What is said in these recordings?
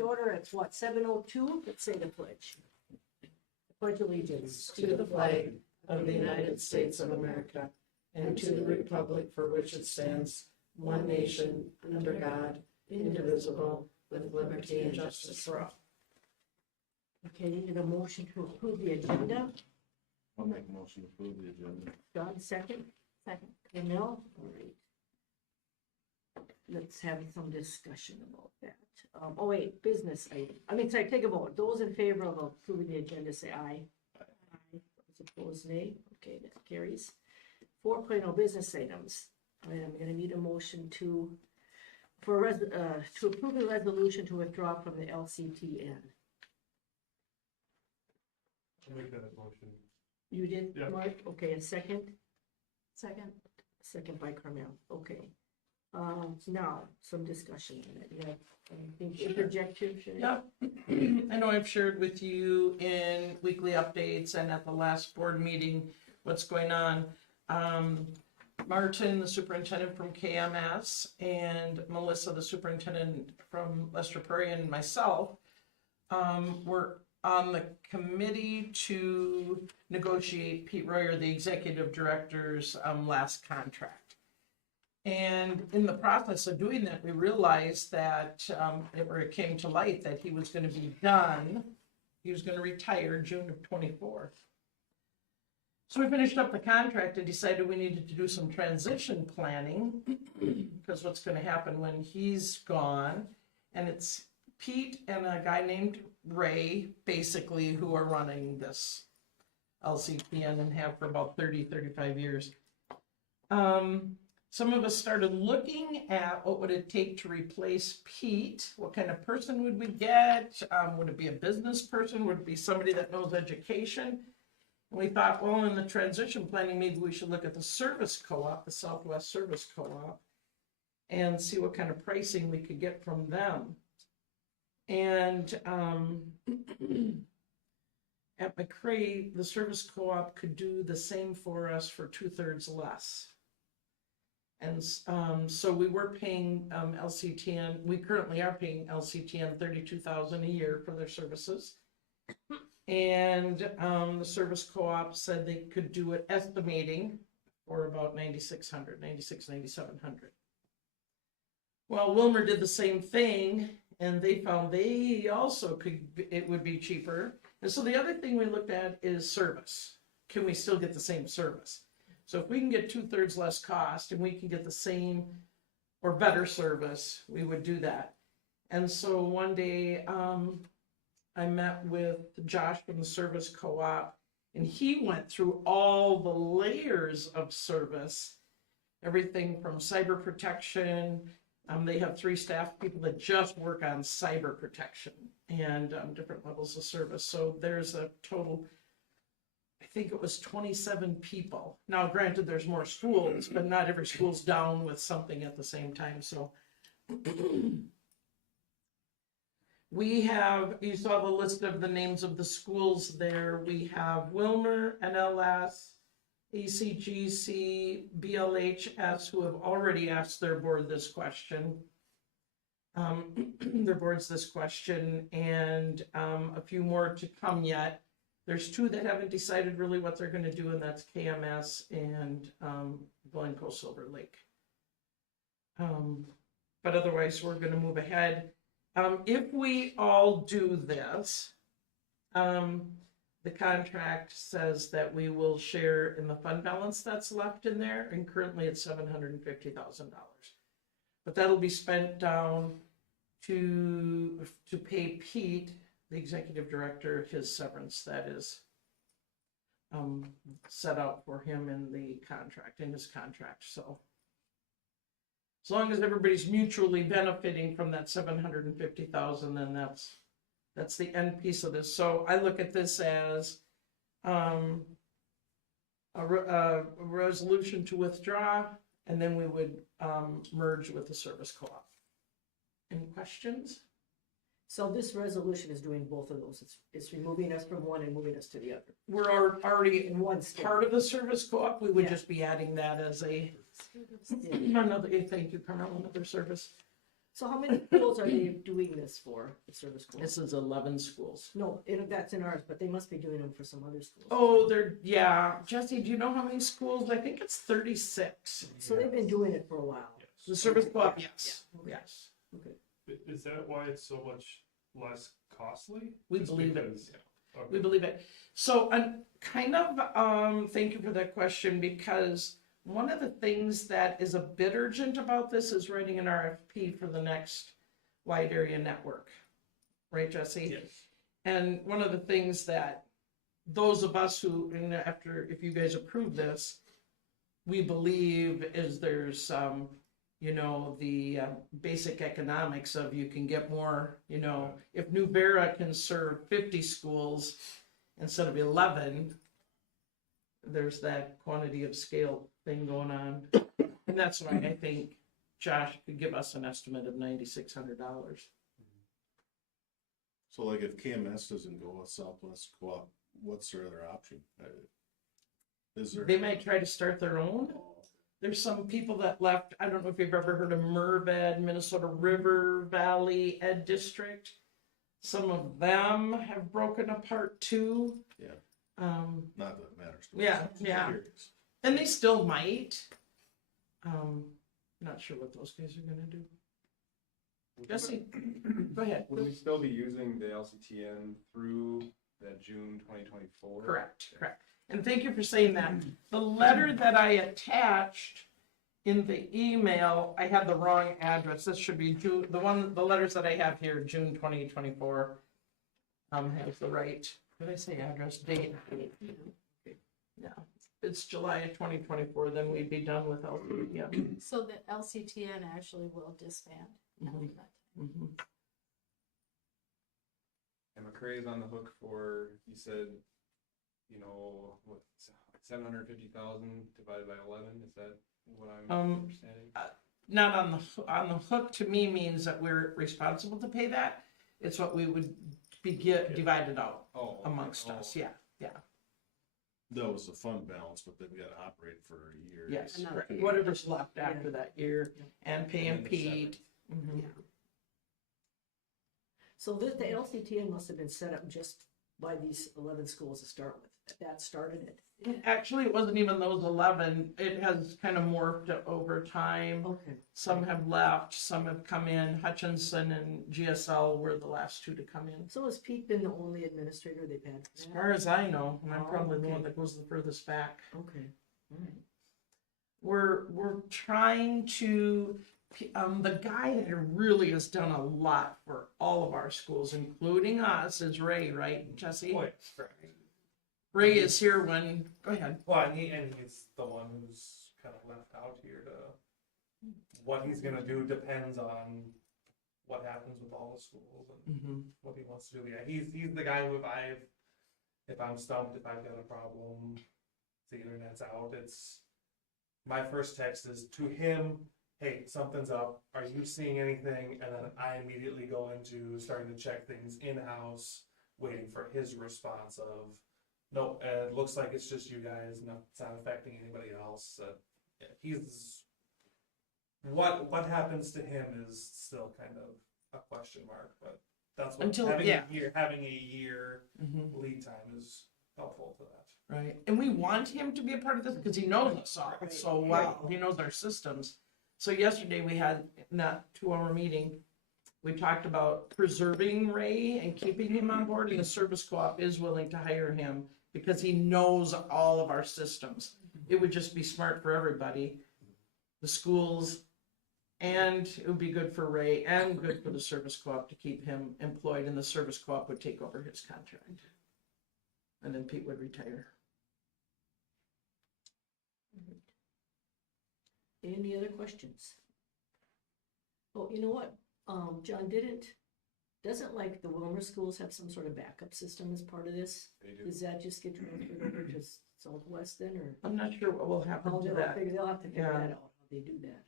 to order. It's what, 7:02? Let's say the pledge. Pledge allegiance To the flag of the United States of America and to the republic for which it stands, one nation, under God, indivisible, with liberty and justice for all. Okay, need a motion to approve the agenda. I'll make a motion to approve the agenda. John, second. Second. Camille, all right. Let's have some discussion about that. Oh wait, business item. Sorry, take a vote. Those in favor of approving the agenda, say aye. Aye. Those opposed, nay. Okay, that carries. 4.0 business items. All right, I'm gonna need a motion to approve the resolution to withdraw from the LCTN. I'll make that motion. You did, Yeah. Mark? Okay, a second? Second. Second by Carmel, okay. Now, some discussion on it. Yeah, anything to interject here? Sherry? Yep. I know I've shared with you in weekly updates and at the last board meeting what's going on. Martin, the superintendent from KMS, and Melissa, the superintendent from Lester Prairie, and myself were on the committee to negotiate Pete Royer, the executive director's last contract. And in the process of doing that, we realized that it came to light that he was going to be done. He was going to retire June of 24. So we finished up the contract and decided we needed to do some transition planning because what's going to happen when he's gone. And it's Pete and a guy named Ray, basically, who are running this LCTN and have for about 30, 35 years. Some of us started looking at what would it take to replace Pete? What kind of person would we get? Would it be a business person? Would it be somebody that knows education? And we thought, well, in the transition planning, maybe we should look at the service co-op, the Southwest Service Co-op, and see what kind of pricing we could get from them. And at McCray, the service co-op could do the same for us for 2/3 less. And so we were paying LCTN, we currently are paying LCTN $32,000 a year for their services. And the service co-op said they could do it estimating for about $9,600, $9,700. Well, Wilmer did the same thing, and they found they also it would be cheaper. And so the other thing we looked at is service. Can we still get the same service? So if we can get 2/3 less cost and we can get the same or better service, we would do that. And so one day I met with Josh from the service co-op, and he went through all the layers of service, everything from cyber protection. They have 3 staff people that just work on cyber protection and different levels of service. So there's a total, I think it was 27 people. Now, granted, there's more schools, but not every school's down with something at the same time. So we have, you saw the list of the names of the schools there. We have Wilmer, NLS, ACGC, BLHS, who have already asked their board this question. Their boards this question, and a few more to come yet. There's 2 that haven't decided really what they're going to do, and that's KMS and Glencoe Silver Lake. But otherwise, we're going to move ahead. If we all do this, the contract says that we will share in the fund balance that's left in there, and currently it's $750,000. But that'll be spent down to pay Pete, the executive director, his severance that is set out for him in the contract, in his contract. So as long as everybody's mutually benefiting from that $750,000, then that's the end piece of this. So I look at this as a resolution to withdraw, and then we would merge with the service co-op. Any questions? So this resolution is doing both of those. It's removing us from one and moving us to the other. We're already In one step. part of the service co-op. We would Yeah. just be adding that as another, thank you, Carmel, another service. So how many schools are they doing this for, the service co-op? This is 11 schools. No, that's in ours, but they must be doing them for some other schools. Oh, yeah. Jesse, do you know how many schools? I think it's 36. So they've been doing it for a while. The service co-op, Yeah, yes. yeah, okay. Yes. Okay. Is that why it's so much less costly? We Just believe it. because- okay. We believe it. So, thank you for that question, because one of the things that is a bit urgent about this is writing an RFP for the next wide area network. Right, Jesse? Yes. And one of the things that those of us who, and if you guys approve this, we believe is there's the basic economics of you can get more, if New Vera can serve 50 schools instead of 11, there's that quantity of scale thing going on. And that's why I think Josh could give us an estimate of $9,600. So like if KMS doesn't go with Southwest Co-op, what's their other option? Is there? They might try to start their own. There's some people that left. I don't know if you've ever heard of MERVED, Minnesota River Valley Ed District. Some of them have broken apart too. Yeah. Um, Not that it matters. to us. Yeah, I'm just yeah. curious. and they still might. Not sure what those guys are gonna do. Jesse, go ahead. Would we still be using the LCTN through that June 2024? Correct. And thank you for saying that. The letter that I attached in the email, I had the wrong address. This should be June, the letters that I have here, June 2024. Has the right, did I say address, date? Yeah, it's July of 2024, then we'd be done with LCTN. So the LCTN actually will disband. after Mhm. that. Mhm. And McCray is on the hook for, you said, what, 750,000 divided by 11? Is that what I'm understanding? Not on the hook to me means that we're responsible to pay that. It's what we would divided out Oh, amongst okay. us, yeah. That was the fund balance, but they've got to operate for a year. Yes, Another correct. year. Whatever's left after Yeah. that year, Yeah. and paying And then Pete. Mhm. Yeah. So the LCTN must have been set up just by these 11 schools to start with. That started it. Actually, it wasn't even those 11. It has kind of morphed over time. Okay. Some have left, some have come in. Hutchinson and GSL were the last two to come in. So has Pete been the only administrator they've had? As far as I know, and I'm Oh, probably the okay. one that goes the furthest back. Okay, all right. We're trying to, the guy that really has done a lot for all of our schools, including us, is Ray, right, Jesse? Oh, yes, correct. Ray is here when, go ahead. Well, and he's the one who's kind of left out here to, what he's gonna do depends on what happens with all the schools and Mm-hmm. what he wants to do. Yeah, he's the guy who if I'm stumped, if I've got a problem, the internet's out, my first text is to him, hey, something's up, are you seeing anything? And then I immediately go into starting to check things in-house, waiting for his response of, no, it looks like it's just you guys, no, it's not affecting anybody else. Yeah, he's, what happens to him is still kind of a question mark, but that's what, Until- having yeah. a year Mm-hmm. lead time is helpful to that. Right, and we want him to be a part of this because he knows us all Right. so well. He knows our systems. So yesterday we had in that 2-hour meeting, we talked about preserving Ray and keeping him on board, and the service co-op is willing to hire him because he knows all of our systems. It would just be smart for everybody, the schools, and it would be good for Ray and good for the service co-op to keep him employed, and the service co-op would take over his contract. And then Pete would retire. Any other questions? Oh, you know what? John, doesn't like the Wilmer schools have some sort of backup system as part of this? They do. Does that just get transferred over to Southwest then, or? I'm not sure what will happen Oh, to they'll that. they'll have to figure Yeah. that out, how they do that.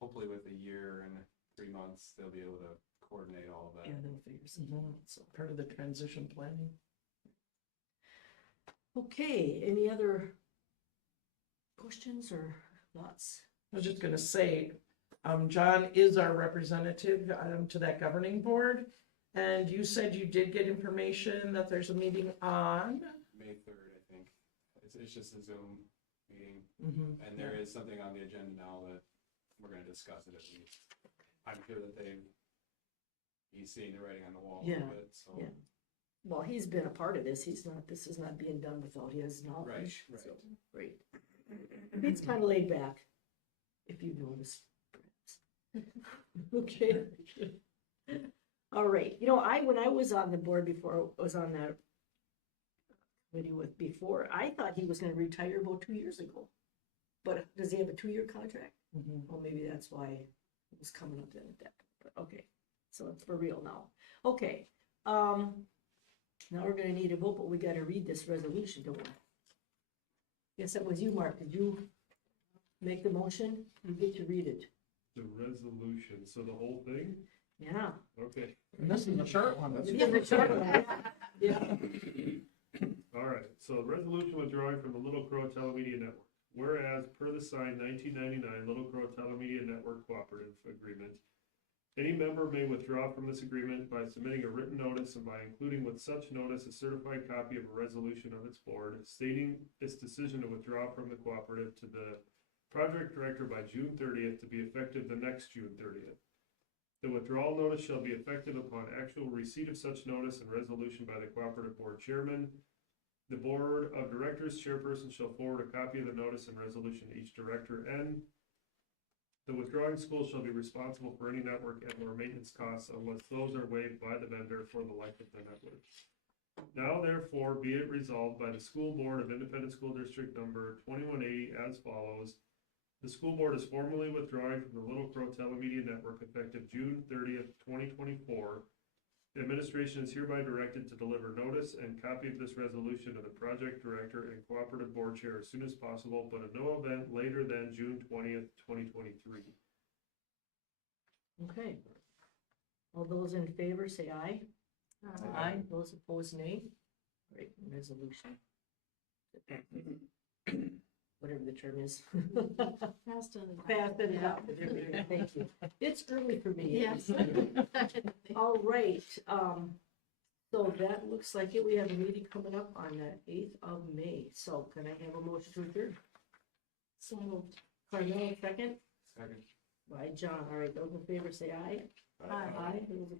Hopefully with a year and 3 months, they'll be able to coordinate all of that. Yeah, they'll figure something Mhm. out, so. Part of the transition planning. Okay, any other questions or thoughts? I was just gonna say, John is our representative, to that governing board. And you said you did get information that there's a meeting on. May 3rd, I think. It's just a Zoom meeting, Mhm. and there is something on the agenda now that we're gonna discuss it at least. I'm sure that he's seeing the writing on the wall a little Yeah, bit, so. yeah. Well, he's been a part of this. This is not being done without his Right, knowledge. right. So, right. He's kind of laid back, if you've noticed. Okay. All right. You know, when I was on the board before, I was on that committee with before, I thought he was gonna retire about 2 years ago. But does he have a 2-year contract? Mhm. Well, maybe that's why it was coming up then at that, but okay, so it's for real now. Okay, now we're gonna need a vote, but we gotta read this resolution, don't we? Yes, that was you, Mark, did you make the motion? You get to read it. The resolution, so the whole thing? Yeah. Okay, And this is a short one. Yeah, the short one, yeah. all right, so resolution withdrawing from the Little Crow Telemedia Network. Whereas per the signed 1999 Little Crow Telemedia Network Cooperative Agreement, any member may withdraw from this agreement by submitting a written notice and by including with such notice a certified copy of a resolution of its board stating its decision to withdraw from the cooperative to the project director by June 30th to be effective the next June 30th. The withdrawal notice shall be effective upon actual receipt of such notice and resolution by the cooperative board chairman. The board of directors chairperson shall forward a copy of the notice and resolution to each director, and the withdrawing school shall be responsible for any network and or maintenance costs unless those are waived by the vendor for the life of the network. Now therefore be it resolved by the school board of Independent School District number 2180 as follows. The school board is formally withdrawing from the Little Crow Telemedia Network effective June 30th, 2024. The administration is hereby directed to deliver notice and copy of this resolution to the project director and cooperative board chair as soon as possible, but in no event later than June 20th, 2023. Okay. All those in favor say aye. Aye. Those opposed, nay. Great, resolution. Whatever the term is. Fast and. Fast and Yeah. loud. Thank you. It's early for me. Yes. All right, so that looks like it. We have a meeting coming up on the 8th of May. So can I have a motion to adjourn? So moved. Carmel, second. Second. By John. All right, those in favor say aye. Aye. Those